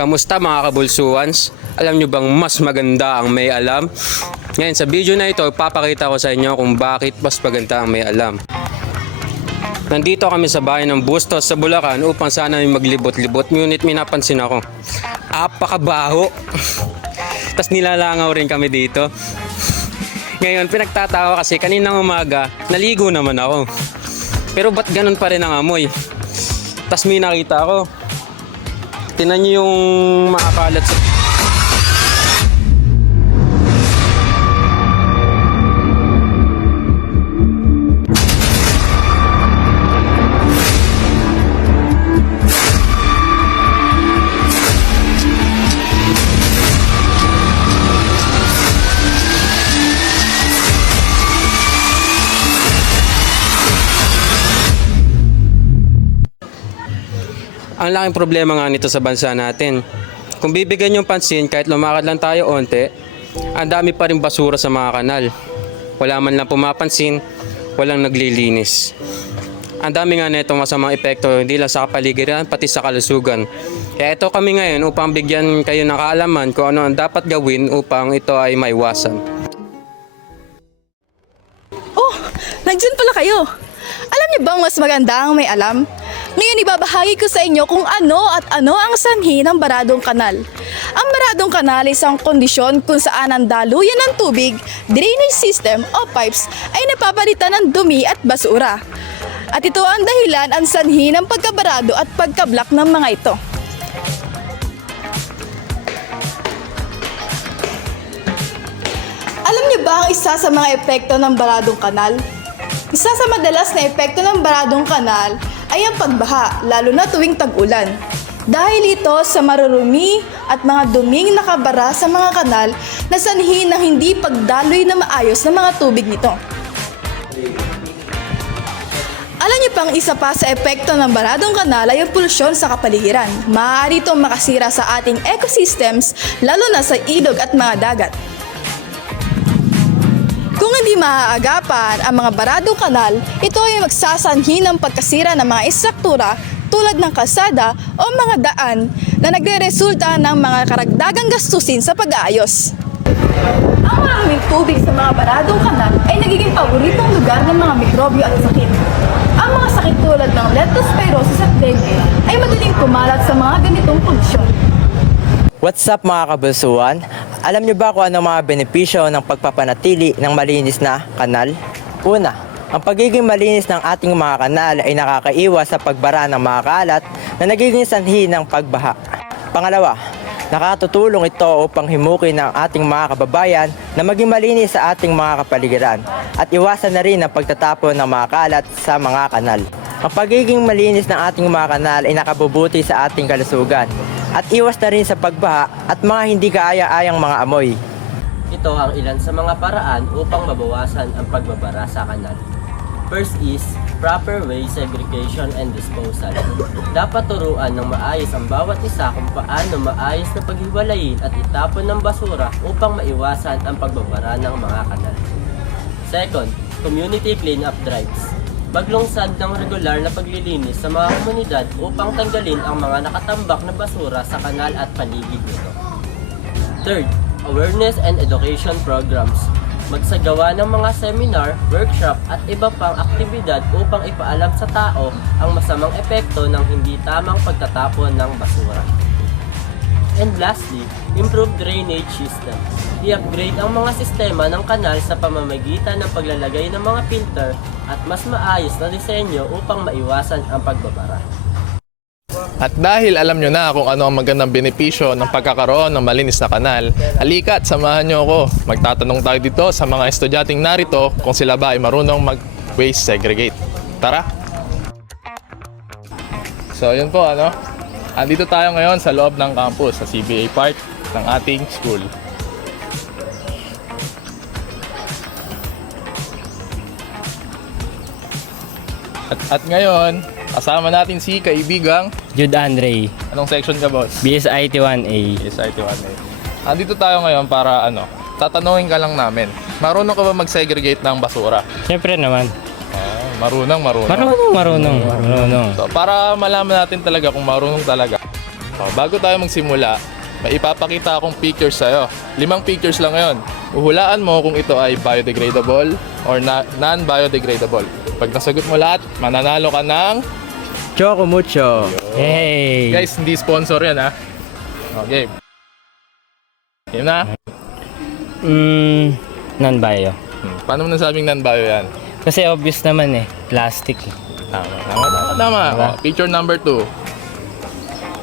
Kamusta mga kabulsuans? Alam nyo bang mas maganda ang may alam? Ngayon sa video na ito, papakita ko sa inyo kung bakit mas maganda ang may alam. Nandito kami sa bahay ng Bustos sa Bulacan upang sana may maglibot-libot, ngunit may napansin ako. Apakabaho! Tapos nilalangaw rin kami dito. Ngayon pinagtatawa kasi kaninang umaga naligo naman ako. Pero ba't ganun pa rin ang amoy? Tapos may nakita ako. Tingnan nyo yung makakalat sa... Ang laking problema nga nito sa bansa natin. Kung bibigyan yung pansin, kahit lumakad lang tayo onte, ang dami pa rin basura sa mga kanal. Wala man lang pumapansin, walang naglilinis. Ang dami nga nitong masamang epekto hindi lang sa kapaligiran, pati sa kalusugan. Kaya ito kami ngayon upang bigyan kayo ng kaalaman kung ano ang dapat gawin upang ito ay maiwasan. Oh, nandiyan pala kayo. Alam niyo bang mas maganda ang may alam? Ngayon ibabahagi ko sa inyo kung ano at ano ang sanhi ng baradong kanal. Ang baradong kanal ay isang kondisyon kung saan ang daluyan ng tubig, drainage system o pipes ay napapalitan ng dumi at basura. At ito ang dahilan ang sanhi ng pagkabarado at pagkablak ng mga ito. Alam niyo ba ang isa sa mga epekto ng baradong kanal? Isa sa madalas na epekto ng baradong kanal ay ang pagbaha, lalo na tuwing tag-ulan. Dahil ito sa marurumi at mga duming nakabara sa mga kanal na sanhi ng hindi pagdaloy na maayos ng mga tubig nito. Alam niyo pang isa pa sa epekto ng baradong kanal ay ang polusyon sa kapaligiran. Maaari itong makasira sa ating ecosystems, lalo na sa ilog at mga dagat. Kung hindi maaagapan ang mga baradong kanal, ito ay magsasanhi ng pagkasira ng mga istruktura tulad ng kalsada o mga daan na nagre-resulta ng mga karagdagang gastusin sa pag-aayos. Ang maraming tubig sa mga baradong kanal ay nagiging paboritong lugar ng mga mikrobyo at sakit. Ang mga sakit tulad ng leptospirosis at dengue ay madaling kumalat sa mga ganitong kondisyon. What's up mga kabulsuan? Alam niyo ba kung ano mga benepisyo ng pagpapanatili ng malinis na kanal? Una, ang pagiging malinis ng ating mga kanal ay nakakaiwas sa pagbara ng mga kalat na nagiging sanhi ng pagbaha. Pangalawa, nakatutulong ito upang himukin ang ating mga kababayan na maging malinis sa ating mga kapaligiran at iwasan na rin ang pagtatapon ng mga kalat sa mga kanal. Ang pagiging malinis ng ating mga kanal ay nakabubuti sa ating kalusugan at iwas na rin sa pagbaha at mga hindi kaaya-ayang mga amoy. Ito ang ilan sa mga paraan upang mabawasan ang pagbabara sa kanal. First is proper waste segregation and disposal. Dapat turuan ng maayos ang bawat isa kung paano maayos na paghiwalayin at itapon ng basura upang maiwasan ang pagbabara ng mga kanal. Second, community cleanup drives. Maglungsad ng regular na paglilinis sa mga komunidad upang tanggalin ang mga nakatambak na basura sa kanal at paligid nito. Third, awareness and education programs. Magsagawa ng mga seminar, workshop at iba pang aktibidad upang ipaalam sa tao ang masamang epekto ng hindi tamang pagtatapon ng basura. And lastly, improve drainage system. I-upgrade ang mga sistema ng kanal sa pamamagitan ng paglalagay ng mga filter at mas maayos na disenyo upang maiwasan ang pagbabara. At dahil alam nyo na kung ano ang magandang benepisyo ng pagkakaroon ng malinis na kanal, halika at samahan nyo ako. Magtatanong tayo dito sa mga estudyanteng narito kung sila ba ay marunong mag-waste segregate. Tara! So yun po andito tayo ngayon sa loob ng campus sa CBA Park ng ating school. At ngayon, kasama natin si kaibigang Jude Andre, anong section ka, boss? BSIT 1A. BSIT 1A. Andito tayo ngayon para tatanungin ka lang namin. Marunong ka ba mag-segregate ng basura? Siyempre naman. Marunong. Marunong. So, para malaman natin talaga kung marunong talaga, Bago tayo magsimula, may ipapakita akong pictures sa'yo. 5 pictures lang ngayon. Uhulaan mo kung ito ay biodegradable or non-biodegradable. Pag nasagot mo lahat, mananalo ka ng... Choco Mucho. Hey! Guys, hindi sponsor yan ha. Okay. Game na? Non-bio. Paano mo nasabing non-bio yan? Kasi obvious naman eh. Plastic eh. Tama. Picture number 2.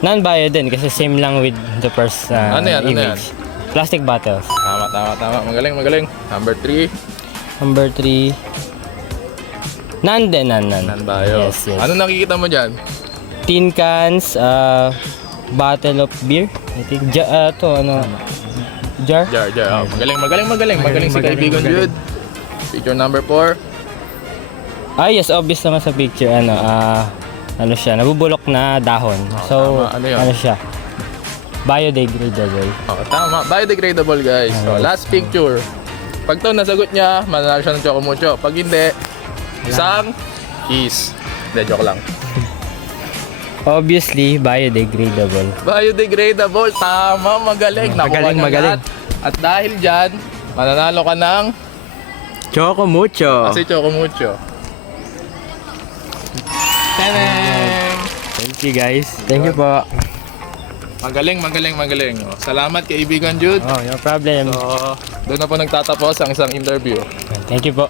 Non-bio din kasi same lang with the first Ano yan? image. Plastic bottles. Tama. Magaling. Number 3. Number 3. Non din, non. Non-bio. Yes. Ano nakikita mo dyan? Tin cans, bottle of beer. I think, jar. Jar. Oh, magaling si kaibigan Jude. Picture number 4. Yes, obvious naman sa picture. Ano siya, nabubulok na dahon. So, tama. Ano yun? ano siya? Biodegradable. Oh, tama. Biodegradable guys. So, last picture. Pag to nasagot niya, mananalo siya ng Choco Mucho. Pag hindi, isang kiss. Hindi, joke lang. Obviously, biodegradable. Biodegradable. Tama, magaling. Nakuha niya Magaling. lahat. At dahil dyan, mananalo ka ng Choco Mucho. kasi Choco Mucho. Teneng! Thank you guys. Thank you po. Magaling. Oh, salamat kaibigan Jude. Oh, no problem. So, doon na po nagtatapos ang isang interview. Thank you po.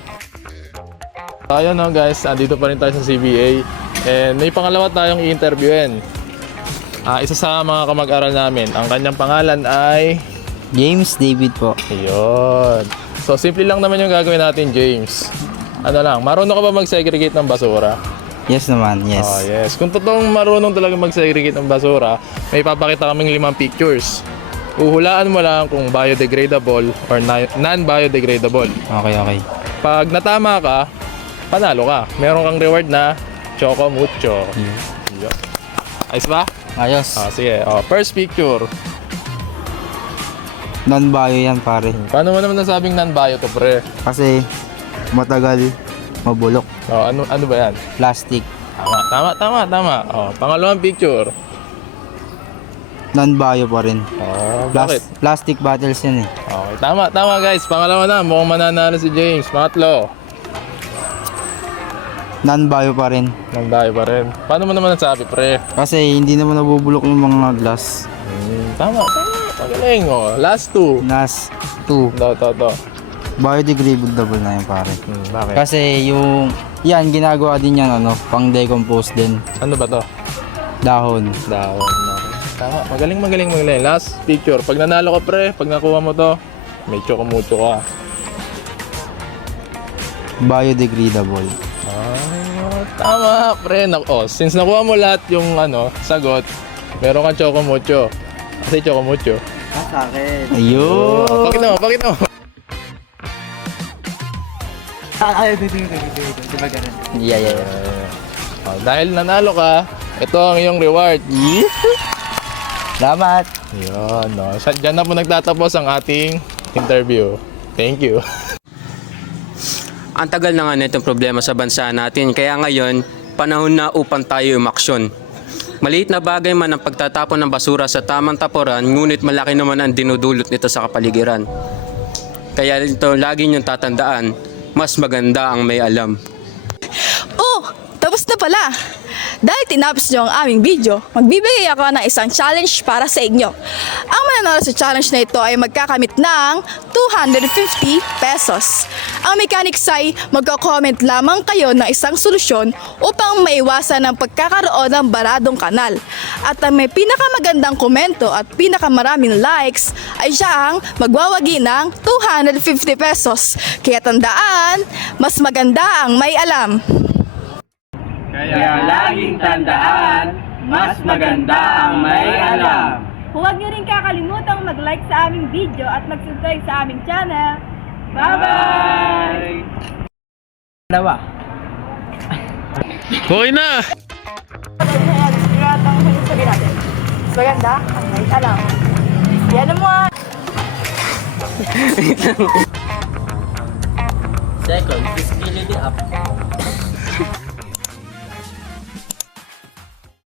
Ayun no guys, andito pa rin tayo sa CBA. And may pangalawa tayong i-interviewin. Isa sa mga kamag-aral namin. Ang kanyang pangalan ay... James David po. Ayun. So, simple lang naman yung gagawin natin, James. Ano lang, marunong ka ba mag-segregate ng basura? Yes naman, yes. Oh, yes. Kung totoong marunong talaga mag-segregate ng basura, may papakita kaming 5 pictures. Uhulaan mo lang kung biodegradable or non-biodegradable. Okay. Pag natama ka, panalo ka. Meron kang reward na Choco Mucho. Yo. Ayos ba? Ayos. Sige. First picture. Non-bio yan pare. Paano mo naman nasabing non-bio to, pre? Kasi matagal mabulok. Ano ba yan? Plastic. Tama. Pangalawang picture. Non-bio pa rin. Bakit? Plastic bottles yan eh. Okay, tama guys. Pangalawa na. Mukhang mananalo si James. Pangatlo. Non-bio pa rin. Non-bio pa rin. Paano mo naman nasabi, pre? Kasi hindi naman nabubulok yung mga glass. Tama. Magaling, Last 2. Nas 2. To. Biodegradable na yan pare. Bakit? Kasi yung yan ginagawa din yan pang decompose din. Ano ba to? Dahon. Dahon. Tama. Magaling. Last picture. Pag nanalo ka, pre, pag nakuha mo to, may Choco Mucho ka. Biodegradable. Tama, pre. Since nakuha mo lahat yung sagot, meron kang Choco Mucho. Kasi Choco Mucho. Sa akin. Ayun. Pakita mo. Yeah. Dahil nanalo ka, ito ang iyong reward. Salamat. Yun, Diyan na po nagtatapos ang ating interview. Thank you. Ang tagal na nga na itong problema sa bansa natin, kaya ngayon, panahon na upang tayo umaksyon. Maliit na bagay man ang pagtatapon ng basura sa tamang tapuran, ngunit malaki naman ang dinudulot nito sa kapaligiran. Kaya ito lagi niyong tatandaan, mas maganda ang may alam. Oh, tapos na pala. Dahil tinapos nyo ang aming video, magbibigay ako ng isang challenge para sa inyo. Ang mananalo sa challenge na ito ay magkakamit ng 250 pesos. Ang mechanics ay magko-comment lamang kayo ng isang solusyon upang maiwasan ang pagkakaroon ng baradong kanal. At ang may pinakamagandang komento at pinakamaraming likes ay siya ang magwawagi ng 250 pesos. Kaya tandaan, mas maganda ang may alam. Kaya laging tandaan, mas maganda ang may alam. Huwag niyo rin kakalimutang mag-like sa aming video at mag-subscribe sa aming channel. Bye-bye! Dalawa. Okay na! Mas maganda ang may alam. Yan mo Second, physicality up.